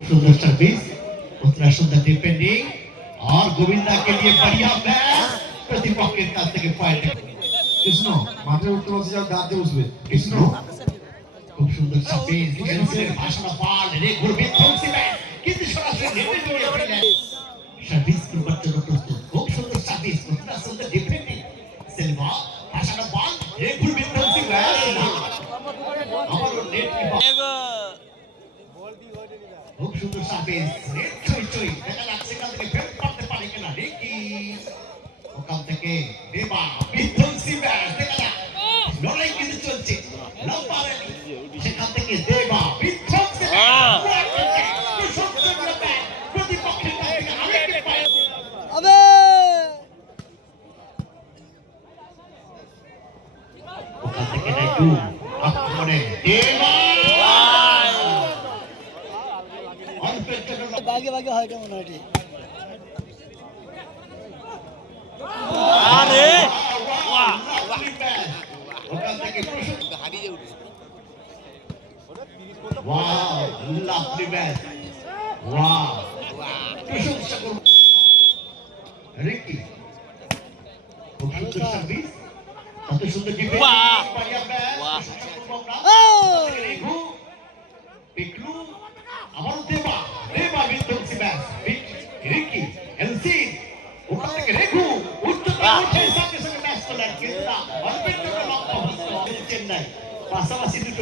To number service उतना सुंदर defending और गोविंदा के लिए बढ़िया बैच प्रतिपक्ष के काट के पॉइंट কৃষ্ণ, মাঠে উঠতে বসে যাও দাঁতে বসবে কৃষ্ণ, খুব সুন্দর সার্ভিস ডিফেন্সের ভাষা পাল, রে ঘুরবে থমসি ব্যাট কিন্তু সরাসরি নেটে জড়ে ফেলে সার্ভিস করবার জন্য প্রস্তুত। খুব সুন্দর সার্ভিস উতনা সুন্দর ডিফেন্ডিং সেলভা ভাষাটা বল রে ঘুরবে থমসি ব্যাট আমার নেট কি নেট ছুঁই ছুঁই দেখা যাচ্ছে কাল থেকে ফেরত পারতে পারে কিনা রিকি ওখান থেকে দেবা বিধ্বংসী ম্যাচ দেখা যাক লড়াই কিন্তু চলছে লাভ সেখান থেকে দেবা বিধ্বংসী ওখান থেকে দেবা বাগে বাগে হয় কেমন হয়? আরে! ওখান থেকে প্রশংসা ওয়াও লাভলি ম্যাচ ওয়াও প্রশংসা করব রিকি খুব সুন্দর সার্ভিস কত সুন্দর ডিফেন্স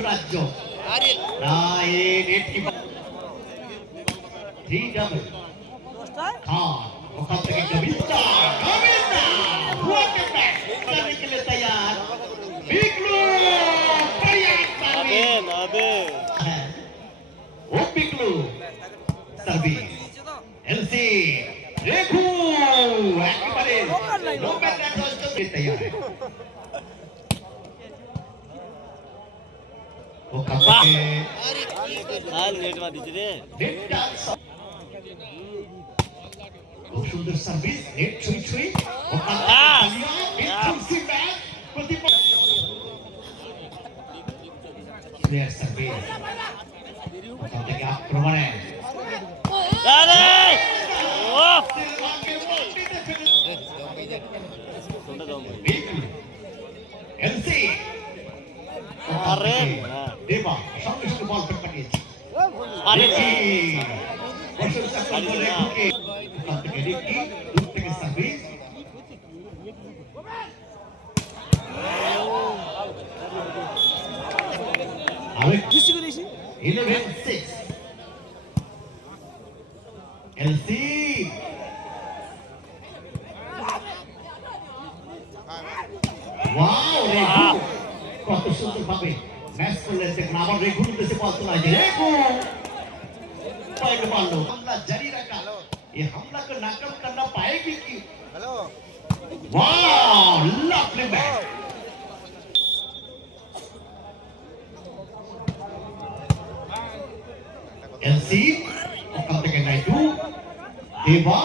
রাজ্য না এ নেট কি থ্রি ডাবল খান ওখান থেকে Govinda Govinda what a match करने के लिए तैयार बिगलू बढ़िया আবে আবে है वो बिगलू सर्विस एलसी रेखू একেবারে নো ব্যাটার অঞ্চলে তৈরি ওখান থেকে আর নেট মা দিছে রে নেটটা খুব সুন্দর সার্ভিস নেট ছুঁই ছুঁই ওখান থেকে আহ! আলিয়া, বিধ্বংসী ম্যাচ প্রতিপক্ষ প্লেয়ার সার্ভিস ওখান থেকে আক্রমণে এসি। 11 6 এলসি ওয়াও রেখু কত সুন্দর ভাবে ম্যাচ করলেন। দেখুন, আবার রেখু উদ্দেশ্যে বল তোলা एक मान लो। हमला जारी रखा। ये हमला को नाकाम करना पाएगी कि? हेलो। वाह लवली बैट एलसी कम तक नाइट टू देवा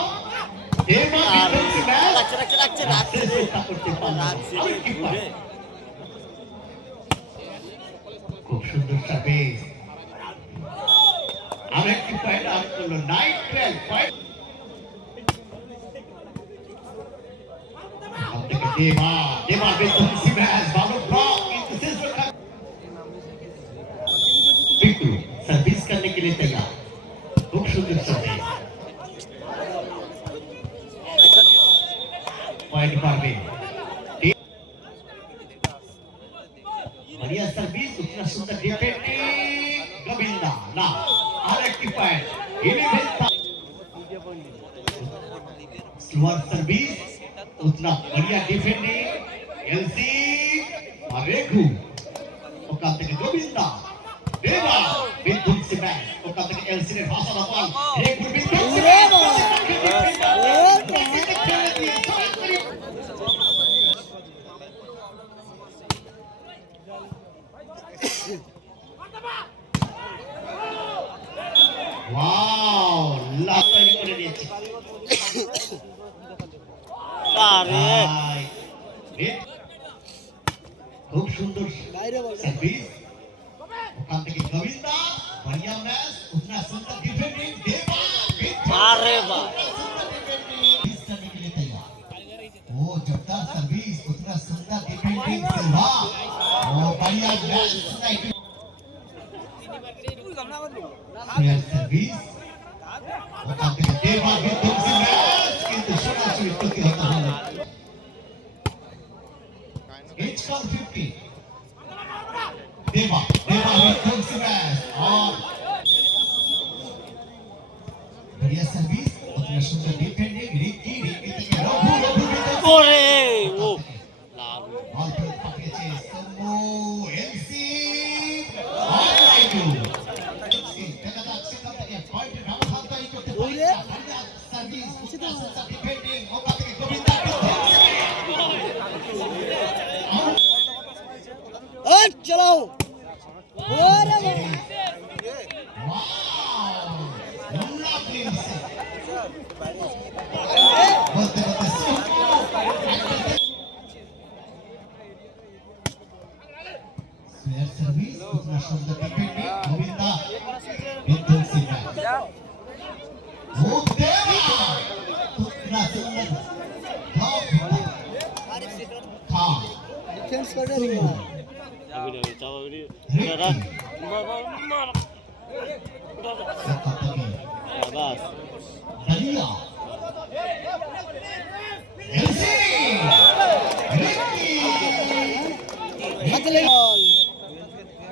देवा डिफेंस मैच रख रख रख रात से। सुता करते रात से खूब सुंदर सर्विस గంటల్లో nine twelve five Deva Deva welcome C match सुबह सर्विस उतना बढ़िया डिफेंडिंग एलसी और रेखू ओका तक जो गोविंदा देवा विद्युत से बैक ओका तक एलसी ने भाषा रपाल रेखू विद्युत से Wow, love আরে ভাই, নেট। খুব সুন্দর বাইরে বল सर्विस ওখান থেকে গোবিন্দা बढ़िया मैच उतना सुंदर डिफेंडिंग अरे बा सर्विस करने के लिए तैयार वो जबदार सर्विस उतना सुंदर डिफेंडिंग सिल्वा और बढ़िया मैच नाइट sobre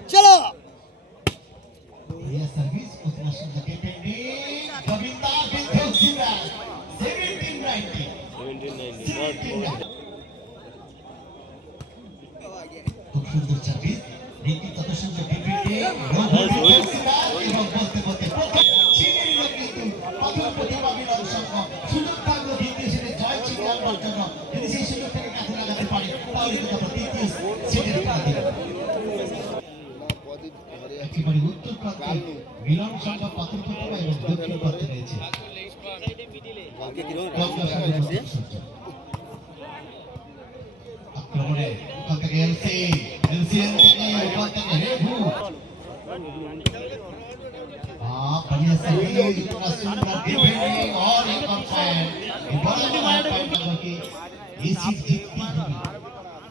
चलो ये सर्विस उतना सुंदर डिफेंडिंग गोविंदा विध्वंसी मैच 17 19 সুন্দর সার্ভিস রিকি কত সুন্দর ডিফেন্ডিং এবং বলতে বলতে ছিনিয়ে নিল কিন্তু প্রথম প্রতিভা মিলন সংঘ। সুযোগ থাকল দ্বিতীয় সেটে জয় ছিনিয়ে আনবার জন্য যদি সেই সুযোগ থেকে কাজে লাগাতে পারে তাহলে কিন্তু আমরা দ্বিতীয় সেটের খেলা একেবারে উত্তর প্রান্তে মিলন সংঘ পাথর প্রতিভা এবং দক্ষিণ প্রান্তে রয়েছে।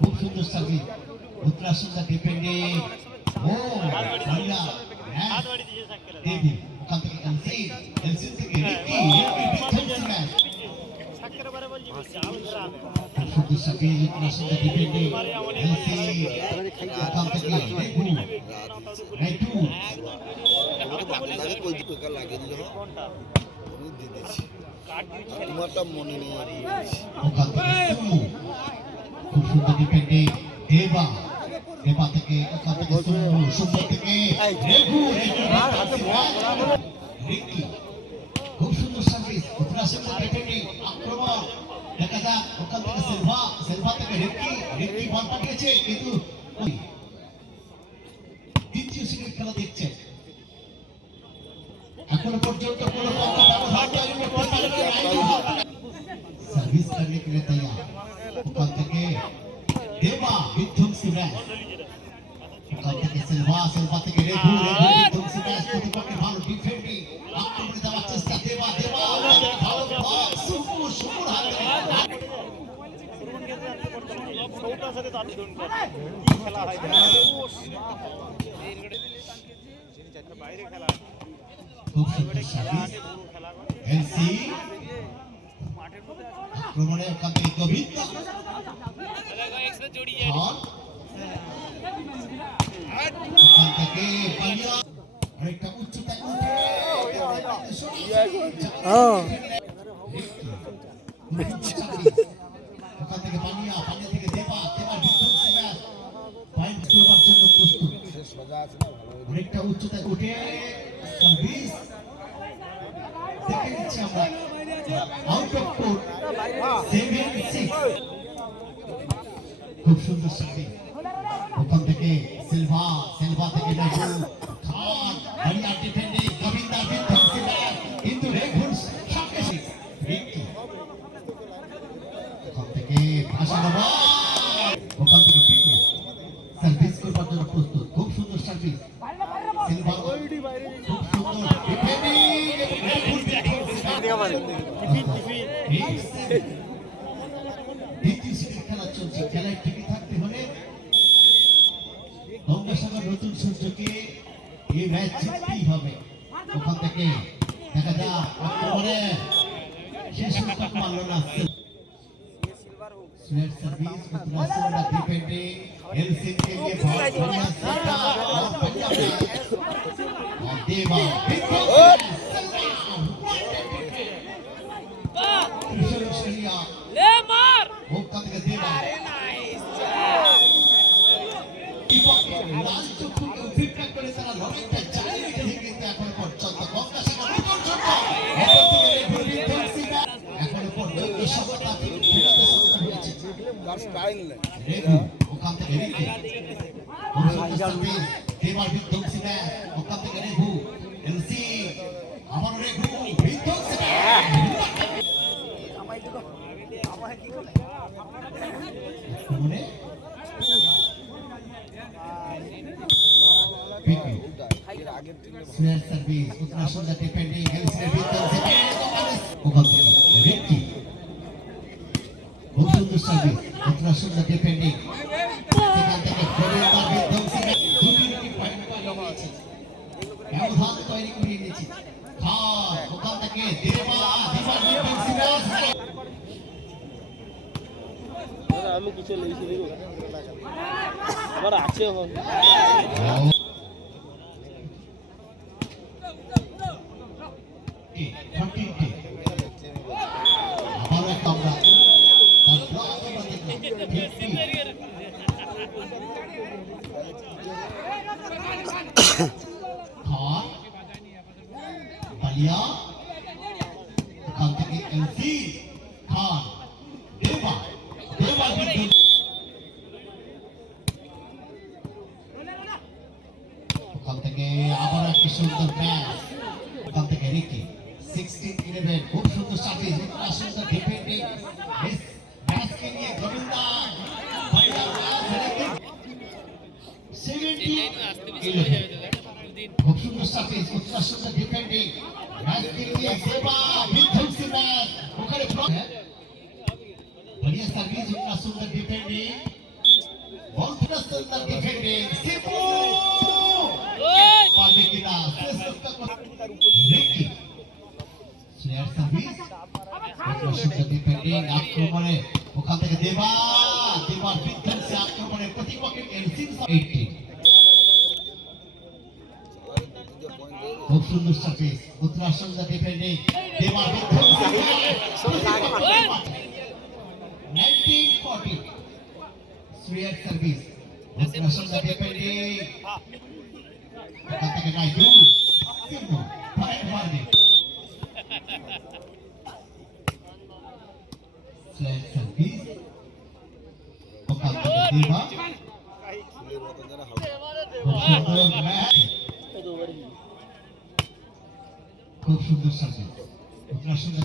खूब सुंदर सगळी उत्तरासून डिपेंडे हो महिला देवी मुखांतरी कन्सी एलसीसी की रिक्की एलपी पिक्चर्स मैच खूब सुंदर सगळी उत्तरासून डिपेंडे एलसी मुखांतरी ডিফেন্ডিং আক্রমণ দেখা থেকে সিলভা সিলভা থেকে রিকি দ্বিতীয় খেলা দেখছে এখনো পর্যন্ত কোনো পক্ষ ব্যবধান তৈরি করতে পারেনি আইনি হাত सर्विस करने के लिए तैयार ওখান থেকে দেবা বিধ্বংসী ম্যাচ ওখান থেকে সিলভা সিলভা থেকে রেগু রেগু বিধ্বংসী ম্যাচ প্রতিপক্ষের ভালো ডিফেন্ডিং আক্রমণে দেওয়ার চেষ্টা দেবা দেবা ওখান থেকে ভালো বল সুপুর সুপুর হাতে খুব সুন্দর সার্ভিস এলসি আক্রমণে ওখান থেকে গোবিন্দ ওখান থেকে পালিয়া আরেকটা উচ্চতায় ওখান থেকে পানিয়া পানিয়া থেকে দেবা দেবার বিধ্বংসী ম্যাচ পয়েন্ট করবার জন্য প্রস্তুত অনেকটা উচ্চতায় উঠে। সার্ভিস দেখে নিচ্ছি আমরা out of court seven six খুব সুন্দর সার্ভিস ওখান থেকে সিলভা সিলভা থেকে মেহুল খান হরিয়া ডিফেন্ডিং গোবিন্দা বিন্দু সিলার কিন্তু রেঘুন সামনে রিঙ্কি ওখান থেকে ভাষা ওখান থেকে দেখা যাক আক্রমণে শেষ উত্তর মারল না slate service with Rasola defending Helsinki के लिए बहुत बढ़िया सेटा और बढ़िया और देवा किशोर शैलिया ওখান থেকে দেবা বিপক্ষে লাল চক্ষুকে উপেক্ষা করে তারা লড়াইটা তার স্টাইল নেই। রেবু ওখান থেকে রেখে সার্ভিস দেবার বিধ্বংসী ম্যাচ ওখান থেকে রেবু এলসি আবার রেবু বিধ্বংসী ম্যাচ মনে? পিকি স্নেল সার্ভিস ডিপেন্ডিং এলসির বিধ্বংসী ম্যাচ ওখান থেকে রেকি খুব সুন্দর সার্ভিস উত্তরাসন্ধ্যা ডিফেন্ডিং সেখান থেকে বিধ্বংসী ম্যাচ দুটি দুটি পয়েন্ট ব্যবধান তৈরি করে খান ওখান থেকে দেবা আমি কিছু দিব আমার আছে খান বালিয়া ওখান থেকে এলসি খান দেবা দেবা বিদ্যুৎ ওখান থেকে আবার একটি সুন্দর ম্যাচ ওখান থেকে রিকি সিক্সটিন ইলেভেন খুব সুন্দর সার্ভিস সুন্দর ডিফেন্ডিং ম্যাচকে নিয়ে গোবিন্দা খুব সুন্দর সাথে সত্যার সাথে ডিপেন্ড নেই রাজনীতি, সেবা, বিধ্বংসী ওখানে बढ़िया सर्विस उतना सुंदर डिफेंडिंग बहुत सुंदर डिफेंडिंग सिपू पाने की ना शेयर सर्विस সুন্দর ডিফেন্ডিং আক্রমণে ওখান থেকে দেবা, দেবার বিধ্বংসী আক্রমণে প্রতিপক্ষের এনসিন এইটিন খুব সুন্দর সার্ভিস উত্তরা সুন্দর ডিফেন্ডিং দেবার বিধ্বংসী 1940 Swear service. Operation the defending. সুন্দর সাথে আপনার সুন্দর